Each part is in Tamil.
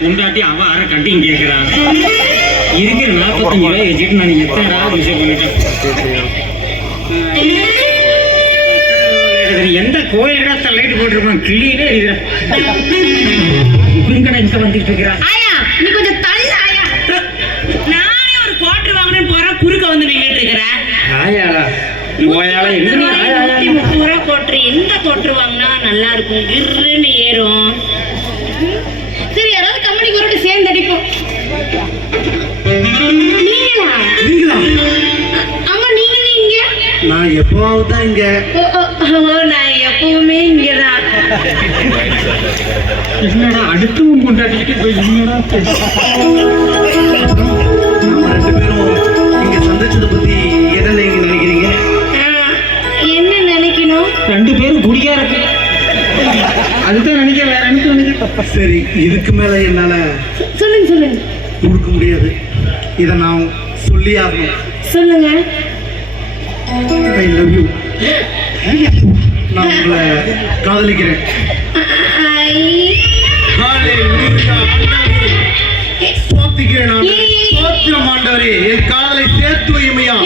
பொண்டாட்டி அவ அரை கட்டிங் கேட்கிறான். இருக்கிற 45 ரூபாய் வச்சுட்டு நான் எத்தனை விஷயம் பண்ணிட்டேன். எந்த கோயில்கிட்ட லைட் போட்டிருப்பான் கிளியிலே இருக்கிறேன். இங்க வந்துட்டு இருக்கிறான். நீ கொஞ்சம் தள்ளு ஆயா. நானே ஒரு குவார்டர் வாங்கணும்னு போறேன், குறுக்க வந்து நின்றுட்டு இருக்கிறேன். ஆயாளா ஓயாளா எங்க கோட்டர் எந்த கோட்டர் வாங்கினா நல்லா இருக்கும், கிருன்னு ஏறும். சரி, யாராவது கம்பெனிக்கு ஒரு சேர்ந்து அடிப்போம். நீங்களா? ஆமா, நீங்க இங்க? நான் எப்பவாவது தான் இங்க. நான் எப்பவுமே இங்கதான். என்னடா அடுத்தவன் கொண்டாடிட்டு போய் என்னடா நாம 2 பேரும் இங்க சந்திச்சதை பத்தி என்ன நீங்க நினைக்கிறீங்க? என்ன நினைக்கணும்? 2 பேரும் குடியா இருக்கு. அதுதான் நினைக்க, வேற எனக்கு நினைக்க. சரி, இதுக்கு மேல என்னால சொல்லுங்க கொடுக்க முடியாது. இதை நான் சொல்லி ஆகணும். சொல்லுங்க. I love you. நான் உங்களை காதலிக்கிறேன். சோத்திரம் ஆண்டவரே, என் காதலை சேர்த்து வைமையா.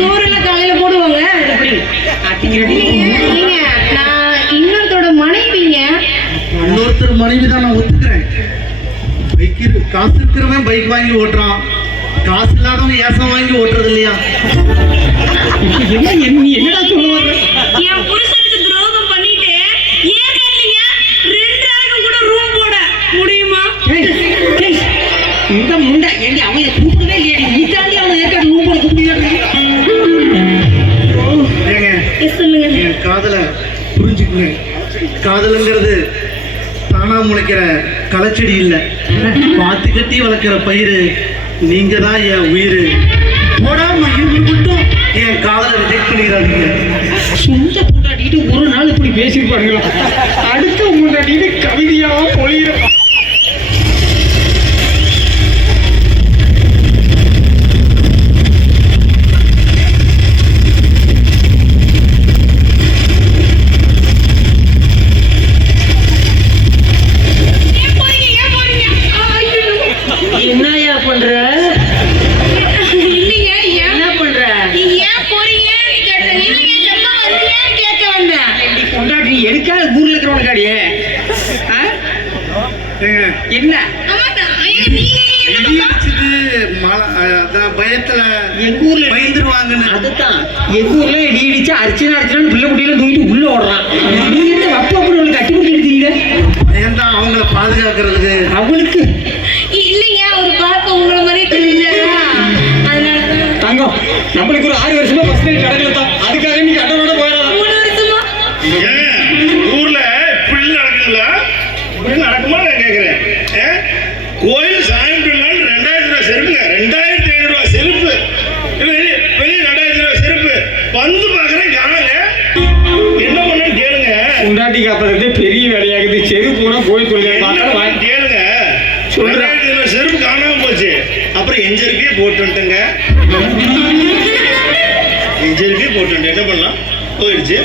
சோறுல காலையில போடுவாங்க. நான் இன்னொருத்தரோட மனைவிங்க. இன்னொருத்தர் மனைவிதான், நான் ஒத்துக்கிறேன். காசு இருக்கிறவன் பைக் வாங்கி ஓட்டுறான், காசு இல்லாதவங்க ஏசம் வாங்கி ஓட்டுறது இல்லையா? என்னடா சொல்லுவாங்க? என் புருஷனுக்கு துரோகம் பண்ணிட்டு ஏன் கேட்டீங்க? 2 ஆளுக்கு கூட ரூம் போட முடியுமா? இந்த முண்டை எங்க அவன் கூப்பிடவே இல்லையா? நீ தாண்டி அவன் ஏற்க ரூம் போட கூப்பிடுங்க. சொல்லுங்க. என் காதலை புரிஞ்சுக்குங்க. காதலுங்கிறது தானா முளைக்கிற களைச்செடி இல்லை, பாத்து கட்டி வளர்க்கிற பயிர். நீங்க தான் என் உயிர். போடாம இருந்து மட்டும் என் காதலை ரிஜெக்ட் பண்ணிடாதீங்க. சொந்த பொண்டாட்டிட்டு ஒரு நாள் இப்படி பேசியிருப்பாருங்களா? அடுத்த பொண்டாட்டிட்டு கவிதையாக பொழியிற. என்னையா பண்ற? இல்லைங்க, என்ன பண்ற? ஏன் போறீங்கன்னு கேட்டேன். இல்லைங்க, செம்ம வரலையான்னு கேட்க வந்தேன். பொண்டாட்டி எதுக்காக ஊர்ல இருக்கிறவனுக்கு அடியே? என்ன பயத்துல எங்க ஊர்ல பயந்துருவாங்கன்னு. அதுதான் எங்க ஊர்ல இடி இடிச்சு அரிச்சனான்னு பிள்ளை குட்டியில தூக்கிட்டு உள்ள ஓடுறான். நீ என்ன வப்பு அப்படி கட்டி குட்டி எடுத்தீங்க? பயந்தான் அவங்கள பாதுகாக்கிறதுக்கு. அவளுக்கு இல்லைங்க, அவர் பார்க்க உங்களை மாதிரி தெரிஞ்சாரா, அதனால தங்கம் நம்மளுக்கு ஒரு 6 வருஷமா பஸ் நைட் நடக்கல தான். அதுக்காக நீங்க அடவோட போயிடலாம். 3 வருஷமா ஊர்ல இப்படி நடக்குங்களா? இப்படி நடக்குமா நான் கேட்கிறேன். கோயில் சாயம் 2000 ரூபாய் செருப்புங்க, 2500 ரூபாய் செருப்பு, வெளியே 2000 ரூபாய் செருப்பு வந்து பாக்குறேன் காணங்க. என்ன பண்ணு கேளுங்க. பொண்டாட்டி காப்பதற்கு பெரிய வேலையாகுது. செருப்பு போனா கோயில் கோயில் கேளுங்க. 2000 ரூபாய் செருப்பு காணாம போச்சு. அப்புறம் எஞ்சரிக்கையே போட்டு வந்துட்டுங்க. எஞ்சரிக்கையே போட்டு வந்துட்டு என்ன பண்ணலாம்? போயிடுச்சு.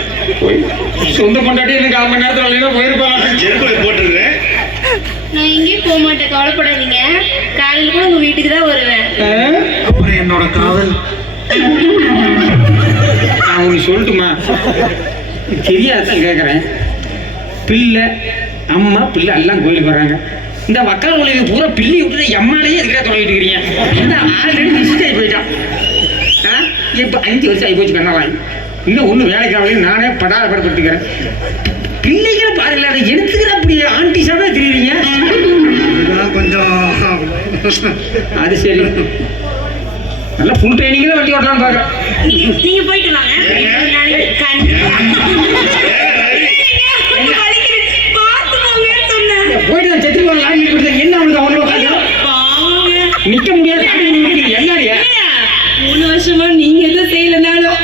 சொந்த பொண்டாட்டி எனக்கு 1/2 மணி நேரத்தில் போயிருப்பாங்க. செருப்பு போட்டுருக்கேன். நான் எங்கேயும் போக மாட்டேன், கவலைப்படாதீங்க. காலையில கூட உங்க வீட்டுக்கு தான் வருவேன். அப்புறம் என்னோட காதல் நான் உனக்கு சொல்லட்டுமா? தெரியாதான் கேட்குறேன். பிள்ளை அம்மா பிள்ளை எல்லாம் கோயிலுக்கு வர்றாங்க. இந்த வக்கால் உலக பூரா பிள்ளை விட்டு எம்மாலேயே எதுக்காக தொலைவிட்டு இருக்கிறீங்க? இந்த ஆல்ரெடி மிஸ்ட் ஆகி போயிட்டான். இப்போ 5 வருஷம் ஆகி போச்சு கண்ணாவாய். இன்னும் ஒன்றும் வேலைக்கு ஆகலையும் நானே படாதப்படுத்துக்கிறேன். பிள்ளைகளை பாருங்களேன், அதை எடுத்துக்கிற அப்படி ஆன்டிஸாக தெரியுறீங்க. கொஞ்சம் அது சரி, நல்லா ஃபுல் ட்ரைனிங்கில் வண்டி ஓட்டலான்னு பார்க்குறேன். நீங்க போயிட்டு வாங்க. நாளைக்கு கண்டிப்பா போயிட்டு தான் செத்து போன லாரி என்ன அவனுக்கு அவங்களோட நிற்க முடியாது. எல்லாரையா 3 வருஷமா நீங்க எதுவும் செய்யலனாலும்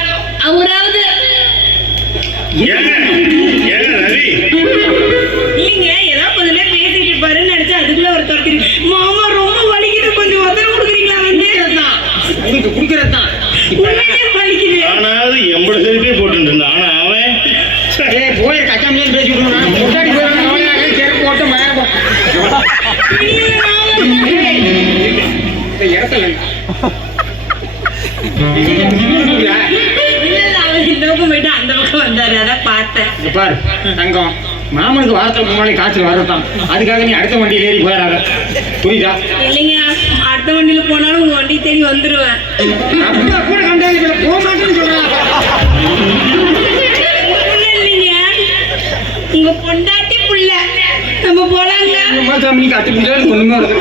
அவராவது ரவி இல்லைங்க, ஏதாவது கொஞ்ச நேரம் பேசிட்டு இருப்பாருன்னு நினைச்சா அதுக்குள்ள ஒரு துரத்தி மாமா ரொம்ப வலிக்குது, கொஞ்சம் ஒத்தனை கொடுக்குறீங்களா? உங்களுக்கு கொடுக்கறது தான் வலிக்குது. ஆனாவது 80 செருப்பே போட்டு இருந்தான். ஆனா அவன் போய் கச்சாமியான்னு பேசி விடுவாங்க. முன்னாடி போய் செருப்பு போட்டு மேலே கட்டல இல்ல இல்ல அவர் இந்த பக்கம் போயிட்டு அந்த பக்கம் வந்தாரு அதான் பார்த்தேன். இங்க பாரு தங்கம், மாமனுக்கு வாரத்தில் 3 நாளைக்கு காய்ச்சல் வரதான், அதுக்காக நீ அடுத்த வண்டியில் ஏறி போயிடாத, புரியுதா? இல்லைங்க, அடுத்த வண்டியில போனாலும் உங்க வண்டி தேடி வந்துருவேன். அப்பா கூட கண்டாங்க போக மாட்டேன்னு சொல்றாங்க. இல்லைங்க, உங்க பொண்டாட்டி புள்ள. நம்ம போலாங்க. சாமி கட்டி ஒண்ணுமே வருது.